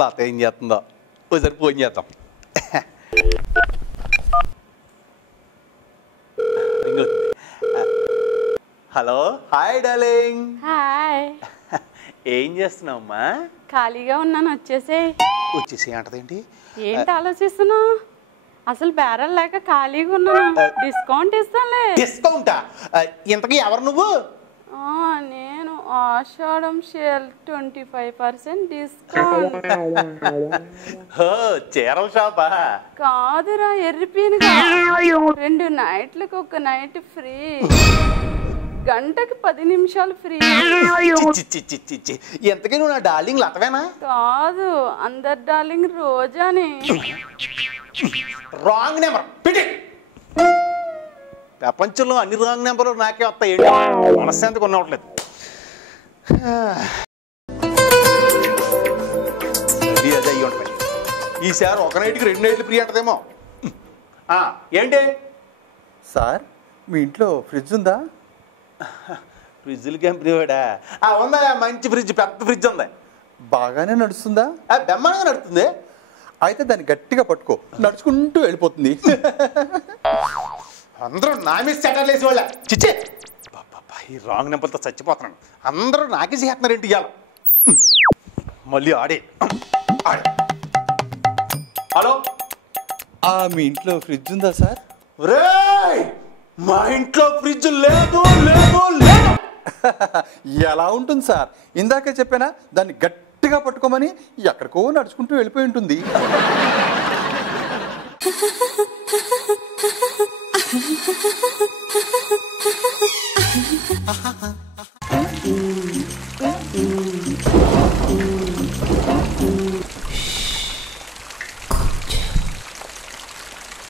లత ఏం చేస్తుందో ఒకసారి ఫోన్ చేద్దాం. Hello, hi darling. హాయ్. ఏం చేస్తున్నావమ్మా? ఖాళీగా ఉన్నాను, వచ్చేసి అంటదేంటి? ఏంటి ఆలోచిస్తున్నావు? అసలు బేరాలు లేక ఖాళీగా ఉన్నాను. డిస్కౌంట్ ఇస్తానులే. డిస్కౌంటా? ఇంతకీ ఎవరు నువ్వు? నేను ఆషాఢం సేల్ 25% డిస్కౌంట్. చీరల షాపా? కాదురా, ఎర్రిపీను. 2 నైట్లకు 1 నైట్ ఫ్రీ, గంటకి 10 నిమిషాలు ఫ్రీ. ఎంతకీ నువ్వు నా డార్లింగ్ లతవేనా? కాదు, అందరు డార్లింగ్ రోజాని. రాంగ్ నెంబర్ పెట్టి. ప్రపంచంలో అన్ని రాంగ్ నెంబర్లు నాకే వస్తాయి. మనశ్శాంతికి ఉన్నట్లేదు. అది అయ్యి ఉంటుంది. ఈసారి 1 నైట్కి 2 నైట్లు ఫ్రీ అంటదేమో. ఏంటి సార్, మీ ఇంట్లో ఫ్రిడ్జ్ ఉందా? ఫ్రిడ్జ్లకి ఏం ప్రివాడా? ఉందా, మంచి ఫ్రిడ్జ్, పెద్ద ఫ్రిడ్జ్ ఉంది. బాగానే నడుస్తుందా? బెమ్మగా నడుస్తుంది. అయితే దాన్ని గట్టిగా పట్టుకో, నడుచుకుంటూ వెళ్ళిపోతుంది. అందరూ నా మీద సెటర్లు వేసి వాళ్ళ చిచ్చే. ఈ రాంగ్ నెంబర్తో చచ్చిపోతున్నాను. అందరూ నాకే చేస్తున్నారు ఏంటి ఇవాళ. మళ్ళీ ఆడే. హలో, మీ ఇంట్లో ఫ్రిడ్జ్ ఉందా సార్? రేయ్, మా ఇంట్లో ఫ్రిడ్జ్ లేదు లేదు లేదు. ఎలా ఉంటుంది సార్? ఇందాకే చెప్పానా దాన్ని గట్టిగా పట్టుకోమని. ఎక్కడికో నడుచుకుంటూ వెళ్ళిపోయి ఉంటుంది.